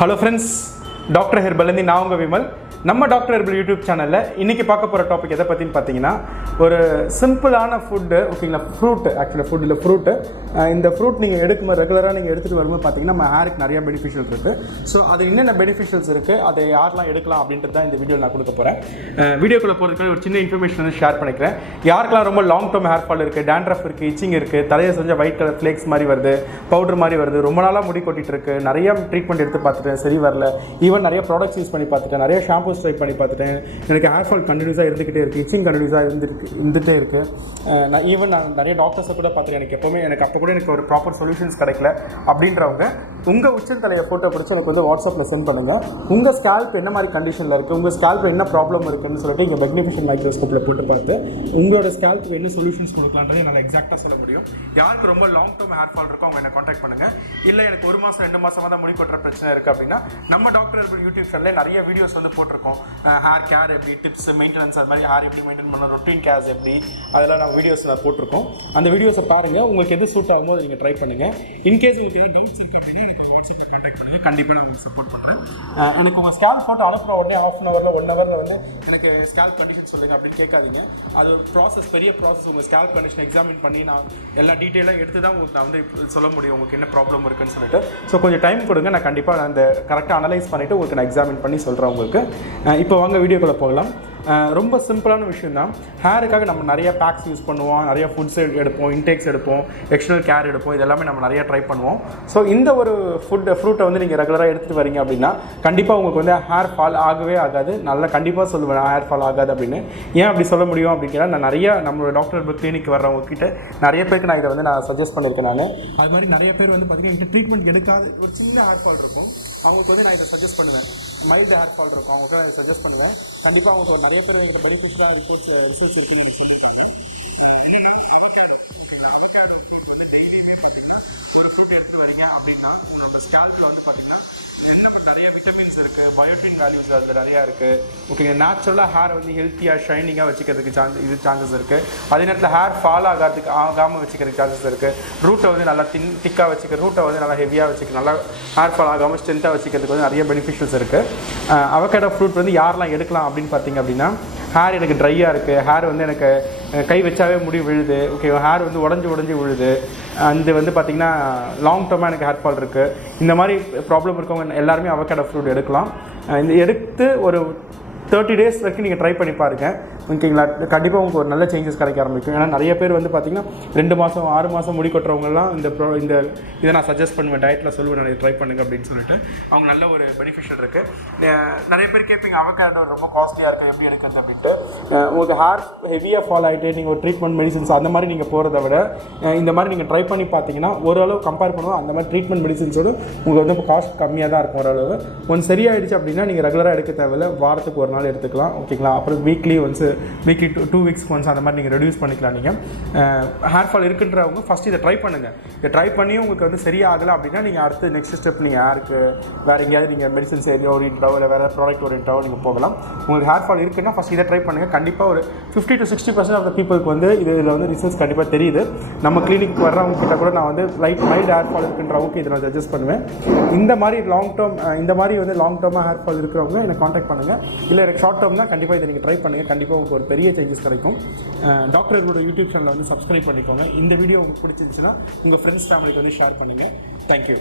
Hello friends, Dr Herbal and now Vimal. நம்ம doctor herbal YouTube சேனலில் இன்றைக்கி பார்க்க போகிற டாபிக் எதை பற்றின்னு பார்த்தீங்கன்னா ஒரு சிம்பிளான ஃபுட்டு ஓகேங்களா ஃப்ரூட்டு ஆக்சுவலாக ஃபுட் இல்லை ஃப்ரூட்டு இந்த ஃப்ரூட் நீங்கள் எடுக்கும்போது ரெகுலராக நீங்கள் எடுத்துகிட்டு வரும்போது பார்த்தீங்கன்னா நம்ம ஹேருக்கு நிறையா பெனிஃபிஷியல் இருக்குது ஸோ அது என்னென்ன பெனிஃபிஷியல்ஸ் இருக்குது அதை யாரெல்லாம் எடுக்கலாம் அப்படின்றது தான் இந்த வீடியோவில் நான் கொடுக்க போகிறேன் வீடியோக்குள்ளே போகிறதுக்கான ஒரு சின்ன இன்ஃபர்மேஷன் வந்து ஷேர் பண்ணிக்கிறேன் யாருக்கெல்லாம் ரொம்ப லாங் டேர்ம் ஹேர் ஃபால் இருக்குது டேண்ட்ரஃப் இருக்குது இச்சிங் இருக்குது தலையை செஞ்ச ஒயிட் கலர் ஃப்ளேக்ஸ் மாதிரி வருது பவுடர் மாதிரி வருது ரொம்ப நாளாக முடி கொட்டிகிட்டு இருக்குது நிறையா ட்ரீட்மெண்ட் எடுத்து பார்த்துட்டேன் சரி வரல ஈவன் நிறைய ப்ராடக்ட்ஸ் யூஸ் பண்ணி பார்த்துட்டேன் நிறைய ஷாம்பூஸ் ட்ரை பண்ணி பார்த்துட்டேன் எனக்கு ஹேர் ஃபால் கண்டினியூஸாக இருந்துகிட்டே இருக்குது இச்சிங் கண்டினியூஸாக இருந்துகிட்டே இருக்குது நான் நிறைய டாக்டர்ஸை கூட பார்த்துட்டேன் எனக்கு எப்போவுமே அப்போ கூட எனக்கு ஒரு ப்ராப்பர் சொல்யூஷன்ஸ் கிடைக்கல அப்படின்றவங்க உங்கள் உச்சந்தலையை ஃபோட்டோ பிடிச்சி எனக்கு வந்து வாட்ஸ்அப்பில் சென்ட் பண்ணுங்கள் உங்கள் ஸ்கேல்ப் என்ன மாதிரி கண்டிஷனில் இருக்குது உங்கள் ஸ்கேல்ப்பில் என்ன ப்ராப்ளம் இருக்குதுன்னு சொல்லிட்டு இங்கே மேக்னிஃபிஷன் மைக்ரோஸ்கோப்பில் போட்டு பார்த்து உங்களோட ஸ்கேல்ப்புக்கு என்ன சொல்யூஷன்ஸ் கொடுக்கலான்றதை என்னால் எக்ஸாக்டாக சொல்ல முடியும் யாருக்கு ரொம்ப லாங் டேர்ம் ஹேர் ஃபால் இருக்கோ அவங்க என்ன காண்டாக்ட் பண்ணுங்கள் இல்லை எனக்கு 1 மாதம் 2 மாதமாக தான் முடி கொட்டுற பிரச்சனை இருக்குது அப்படின்னா நம்ம டாக்டர் ஹெர்பல் யூடியூப் சேனலில் நிறைய வீடியோஸ் வந்து போட்டிருக்கோம் ஹேர் கேர் எப்படி டிப்ஸ் மெயின்டெனன்ஸ் அது மாதிரி ஹேர் எப்படி மெயின்டைன் பண்ணணும் ரொட்டீன் கேர்ஸ் எப்படி அதெல்லாம் நம்ம வீடியோஸ் நான் போட்டிருக்கோம் அந்த வீடியோஸை பாருங்கள் உங்களுக்கு எது சூட் ஆகுமோ அதை நீங்கள் ட்ரை பண்ணுங்கள் இன்கேஸ் உங்களுக்கு ஏதாவது டவுட்ஸ் இருக்குது அப்படின்னா எனக்கு ஒரு வாட்ஸ்அப்பில் காண்டாக்ட் பண்ணுங்கள் கண்டிப்பாக நான் உங்களுக்கு சப்போர்ட் பண்ணுறேன் எனக்கு உங்கள் ஸ்கேல்ப் ஃபோட்டோ அனுப்புன உடனே ½ அன் ஹவரில் 1 ஹவரில் வந்து எனக்கு ஸ்கேல்ப் கண்டிஷன் சொல்லுங்கள் அப்படின்னு கேட்காதீங்க அது ஒரு ப்ராசஸ் பெரிய ப்ராசஸ் உங்கள் ஸ்கேல்ப் கண்டிஷன் எக்ஸாமின் பண்ணி நான் எல்லா டீட்டெயிலாக எடுத்து தான் உங்களுக்கு நான் வந்து சொல்ல முடியும் உங்களுக்கு என்ன ப்ராப்ளம் இருக்குன்னு சொல்லிட்டு ஸோ கொஞ்சம் டைம் கொடுங்க நான் கண்டிப்பாக அந்த கரெக்டாக அனலைஸ் பண்ணிவிட்டு உங்களுக்கு நான் எக்ஸாமின் பண்ணி சொல்கிறேன் உங்களுக்கு இப்போ வாங்க வீடியோக்குள்ளே போகலாம் ரொம்ப சிம்பிளான விஷயம் தான் ஹேருக்காக நம்ம நிறைய பேக்ஸ் யூஸ் பண்ணுவோம் நிறைய ஃபுட்ஸ் எடுப்போம் இன்டேக்ஸ் எடுப்போம் எக்ஸ்டர்னல் கேர் எடுப்போம் இதெல்லாமே நம்ம நிறைய ட்ரை பண்ணுவோம் ஸோ இந்த ஒரு ஃப்ரூட்டை வந்து நீங்கள் ரெகுலராக எடுத்துகிட்டு வரீங்க அப்படின்னா கண்டிப்பாக உங்களுக்கு வந்து ஹேர் ஃபால் ஆகவே ஆகாது நல்லா கண்டிப்பாக சொல்லுவேன் ஹேர் ஃபால் ஆகாது அப்படின்னு ஏன் அப்படி சொல்ல முடியும் அப்படின்னா நான் நிறையா நம்மளோட டாக்டர் ஹெர்பல் கிளினிக் வர்றவங்க கிட்ட நிறைய பேருக்கு நான் இதை வந்து நான் சஜஸ்ட் பண்ணியிருக்கேன் நான் அது மாதிரி நிறைய பேர் வந்து பார்த்திங்கன்னா என்கிட்ட ட்ரீட்மெண்ட் எடுக்காத ஒரு சின்ன ஹேர் ஃபால் இருக்கும் அவங்களுக்கு வந்து நான் இதை சஜஸ்ட் பண்ணுவேன் மைல்டு ஹேர் ஃபால் இருக்கும் அவங்களுக்கு நான் சஜஸ்ட் பண்ணுவேன் கண்டிப்பாக அவங்க நிறைய பேர் என்கிட்ட பெனிஃபிஷியலாக ரிசல்ட்ஸ் இருக்குன்னு எனக்கு சொல்லியிருக்காங்க என்னென்னா அவகேடோ ஓகேங்களா அவகேடோ ஃப்ரூட் வந்து டெய்லியுமே பார்த்திங்கன்னா ஒரு ஃப்ரூட் எடுத்துகிட்டு வரீங்க அப்படின்னா உங்களோட ஸ்கேல்ப்பில் வந்து பார்த்திங்கன்னா என்ன நிறைய விட்டமின்ஸ் இருக்குது பயோட்டின் வேல்யூஸ் அதில் நிறையா இருக்குது ஓகேங்க நேச்சுரலாக ஹேர் வந்து ஹெல்த்தியாக ஷைனிங்காக வச்சுக்கிறதுக்கு சான்சஸ் இருக்குது அதே நேரத்தில் ஹேர் ஃபால் ஆகாமல் வச்சுக்கிறதுக்கு சான்சஸ் இருக்குது ரூட்டை வந்து நல்லா திக்காக வச்சுக்க ரூட்டை வந்து நல்லா ஹெவியாக வச்சுக்க நல்லா ஹேர் ஃபால் ஆகாமல் ஸ்ட்ரென்த்தாக வச்சுக்கிறதுக்கு வந்து நிறைய பெனிஃபிஷியல்ஸ் இருக்குது அவகேடோ ஃப்ரூட் வந்து யாரெல்லாம் எடுக்கலாம் அப்படின்னு பார்த்தீங்க அப்படின்னா ஹேர் எனக்கு ட்ரையாக இருக்குது ஹேர் வந்து எனக்கு கை வச்சாவே முடி விழுது ஓகே ஹேர் வந்து உடஞ்சி விழுது அது வந்து பார்த்திங்கன்னா லாங் டேர்மாக எனக்கு ஹேர் ஃபால் இருக்குது இந்த மாதிரி ப்ராப்ளம் இருக்கவங்க எல்லாருமே அவகேடோ ஃப்ரூட் எடுக்கலாம் இந்த எடுத்து ஒரு 30 days வரைக்கும் நீங்கள் ட்ரை பண்ணி பாருங்கள் ஓகேங்களா கண்டிப்பாக உங்களுக்கு ஒரு நல்ல சேஞ்சஸ் கிடைக்க ஆரம்பிக்கும் ஏன்னா நிறைய பேர் வந்து பார்த்திங்கன்னா 2 மாதம் 6 மாதம் முடி கொட்டுறவங்கலாம் இதை நான் சஜஸ்ட் பண்ணுவேன் டயட்டில் சொல்லுவேன் நான் ட்ரை பண்ணுங்க அப்படின்னு சொல்லிட்டு அவங்க நல்ல ஒரு பெனிஃபிஷியல் இருக்குது நிறைய பேர் கேட்பீங்க அவகேடோ ரொம்ப காஸ்ட்லியாக இருக்குது எப்படி எடுக்கிறது அப்படின்ட்டு உங்களுக்கு ஹேர் ஹெவியாக ஃபால் ஆகிட்டு நீங்கள் ஒரு ட்ரீட்மெண்ட் மெடிசின்ஸ் அந்த மாதிரி நீங்கள் போகிறத விட இந்த மாதிரி நீங்கள் ட்ரை பண்ணி பார்த்தீங்கன்னா ஓரளவு கம்பேர் பண்ணுவோம் அந்த மாதிரி ட்ரீட்மெண்ட் மெடிசின்ஸோட உங்களுக்கு வந்து காஸ்ட் கம்மியாக தான் இருக்கும் ஓரளவு ஒன்று சரியாயிடுச்சு அப்படின்னா நீங்கள் ரெகுலராக எடுக்க தேவையில்ல வாரத்துக்கு ஒரு நாள் எடுத்துக்கலாம் ஓகேங்களா அப்புறம் வீக்லி 2 வீக்ஸ்க்கு ஒன்ஸ் அந்த மாதிரி நீங்கள் ரெடியூஸ் பண்ணிக்கலாம் நீங்கள் ஹேர் ஃபால் இருக்குன்றவங்க ஃபஸ்ட்டு இதை ட்ரை பண்ணுங்கள் இதை ட்ரை பண்ணியும் உங்களுக்கு வந்து சரியாகலை அப்படின்னா நீங்கள் அடுத்து நெக்ஸ்ட் ஸ்டெப் நீங்கள் ஹேருக்கு வேறு எங்கேயாவது நீங்கள் மெடிசன்ஸ் ஓரியன்டாவோ இல்லை வேறு ப்ராடக்ட் ஓரியன்டாவோ நீங்கள் போகலாம் உங்களுக்கு ஹேர் ஃபால் இருக்குன்னா ஃபஸ்ட் இதை ட்ரை பண்ணுங்கள் கண்டிப்பாக ஒரு 50 to 60% ஆஃப் த பீப்புளுக்கு வந்து இதில் வந்து ரிசல்ட்ஸ் கண்டிப்பாக தெரியுது நம்ம கிளினிக் வர்றவங்க கிட்ட கூட நான் வந்து மைல்டு ஹேர் ஃபால் இருக்குன்றவங்க இதை நான் சஜஸ்ட் பண்ணுவேன் இந்த மாதிரி லாங் டேர்மாக ஹேர் ஃபால் இருக்கிறவங்க எனக்கு காண்டாக்ட் பண்ணுங்கள் இல்லை எனக்கு ஷார்ட் டேர்ம் தான் கண்டிப்பாக இதை நீங்கள் ட்ரை பண்ணுங்கள் கண்டிப்பாக உங்களுக்கு ஒரு பெரிய சேஞ்சஸ் கிடைக்கும் டாக்டர் ஹெர்பலோட யூடியூப் சேனலை வந்து சப்ஸ்கிரைப் பண்ணிக்கோங்க இந்த வீடியோ உங்களுக்கு பிடிச்சிருந்துச்சுன்னா உங்கள் ஃப்ரெண்ட்ஸ் ஃபேமிலிக்கு வந்து ஷேர் பண்ணுங்கள் தேங்க்யூ